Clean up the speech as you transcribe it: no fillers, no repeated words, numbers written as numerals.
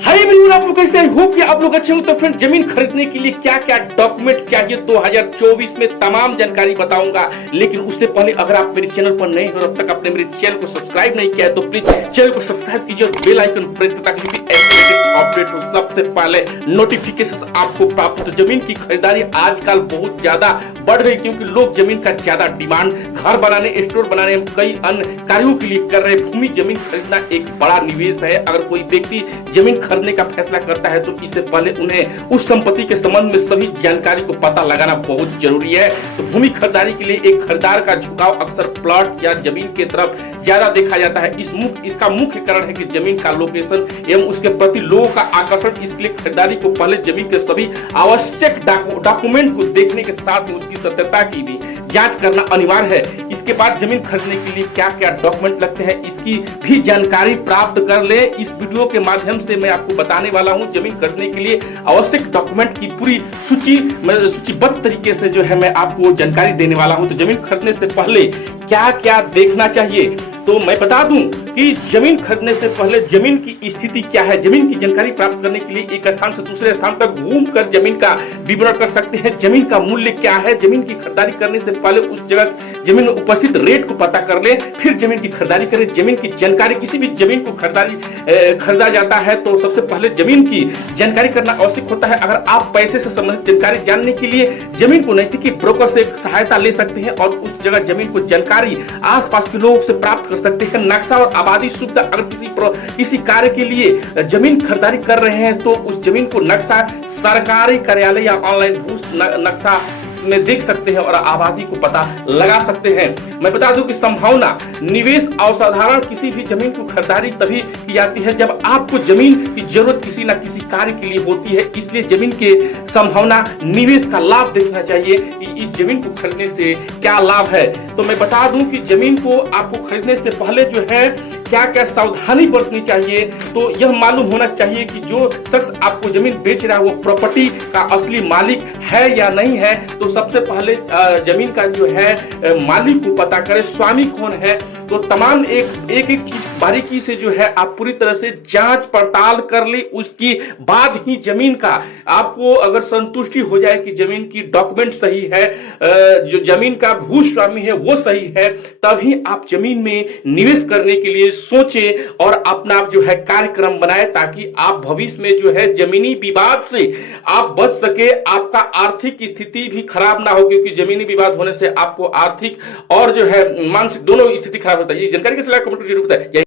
Hi everyone, आप लोग कैसे हैं? होप कि आप लोग अच्छे हो। तो फ्रेंड, जमीन खरीदने के लिए क्या क्या डॉक्यूमेंट चाहिए 2024 में तमाम जानकारी बताऊंगा। लेकिन उससे पहले अगर आप मेरे चैनल पर नए हो, अब तक आपने मेरे चैनल को सब्सक्राइब नहीं किया है तो प्लीज चैनल को सब्सक्राइब कीजिए और बेल आइकन प्रेस करें ताकि भी ऐसे अपडेट हो सबसे पहले नोटिफिकेशन आपको प्राप्त हो। तो जमीन की खरीदारी आजकल बहुत ज्यादा बढ़ रही, क्योंकि लोग जमीन का ज्यादा डिमांड घर बनाने, स्टोर बनाने, कई अन्य कार्यों के लिए कर रहे हैं। भूमि जमीन खरीदना एक बड़ा निवेश है। अगर कोई व्यक्ति जमीन खरीदने का फैसला करता है तो इससे पहले उन्हें उस संपत्ति के संबंध में सभी जानकारी को पता लगाना बहुत जरूरी है। तो भूमि खरीदारी के लिए एक खरीदार का झुकाव अक्सर प्लॉट या जमीन की तरफ ज्यादा देखा जाता है। इसका मुख्य कारण है कि जमीन का लोकेशन एवं उसके प्रति लोगों का आकर्षण। इसलिए खरीदारी को पहले जमीन के सभी आवश्यक डॉक्यूमेंट को देखने के साथ ही उसकी सत्यता की भी जांच करना अनिवार्य है। इसके बाद जमीन खरीदने के लिए क्या क्या डॉक्यूमेंट लगते हैं इसकी भी जानकारी प्राप्त कर ले। इस वीडियो के माध्यम से मैं आपको बताने वाला हूं जमीन खरीदने के लिए आवश्यक डॉक्यूमेंट की पूरी सूचीबद्ध तरीके से जो है मैं आपको जानकारी देने वाला हूं। तो जमीन खरीदने से पहले क्या क्या देखना चाहिए, तो मैं बता दूं कि जमीन खरीदने से पहले जमीन की स्थिति क्या है। जमीन की जानकारी प्राप्त करने के लिए एक स्थान से दूसरे स्थान तक घूमकर जमीन का विवरण कर सकते हैं। जमीन का मूल्य क्या है, जमीन की खरीदारी करने से पहले उस जगह जमीन में उपस्थित रेट को पता कर ले, फिर जमीन की खरीदारी करें। जमीन की जानकारी, किसी भी जमीन को खरीदा जाता है तो सबसे पहले जमीन की जानकारी करना आवश्यक होता है। अगर आप पैसे से संबंधित जानकारी जानने के लिए जमीन को नजदीकी ब्रोकर से सहायता ले सकते हैं और उस जगह जमीन को जानकारी आसपास के लोगों से प्राप्त कर सकते हैं। नक्शा और आबादी सुविधा, अगर किसी कार्य के लिए जमीन खरीदारी कर रहे हैं तो उस जमीन को नक्शा सरकारी कार्यालय या ऑनलाइन भू नक्शा में देख सकते हैं और आबादी को पता लगा सकते हैं। मैं बता दूं कि संभावना निवेश असाधारण किसी भी जमीन को खरीदारी तभी की जाती है जब आपको जमीन की जरूरत किसी न किसी कार्य के लिए होती है। इसलिए जमीन के संभावना निवेश का लाभ देखना चाहिए कि इस जमीन को खरीदने से क्या लाभ है। तो मैं बता दूं कि जमीन को आपको खरीदने से पहले जो है क्या क्या सावधानी बरतनी चाहिए। तो यह मालूम होना चाहिए कि जो शख्स आपको जमीन बेच रहा है वो प्रॉपर्टी का असली मालिक है या नहीं है। तो सबसे पहले जमीन का जो है मालिक को पता करें, स्वामी कौन है। तो तमाम एक चीज बारीकी से जो है आप पूरी तरह से जांच पड़ताल कर ले, उसकी बाद ही जमीन का आपको अगर संतुष्टि हो जाए कि जमीन की डॉक्यूमेंट सही है, जो जमीन का भूस्वामी है वो सही है, तभी आप जमीन में निवेश करने के लिए सोचे और अपना जो है कार्यक्रम बनाए, ताकि आप भविष्य में जो है जमीनी विवाद से आप बच सके। आपका आर्थिक स्थिति भी खराब ना हो, क्योंकि जमीनी विवाद होने से आपको आर्थिक और जो है मानसिक दोनों स्थिति खराब होता है। ये जानकारी के सलाह कमेंट जरूर बताएं।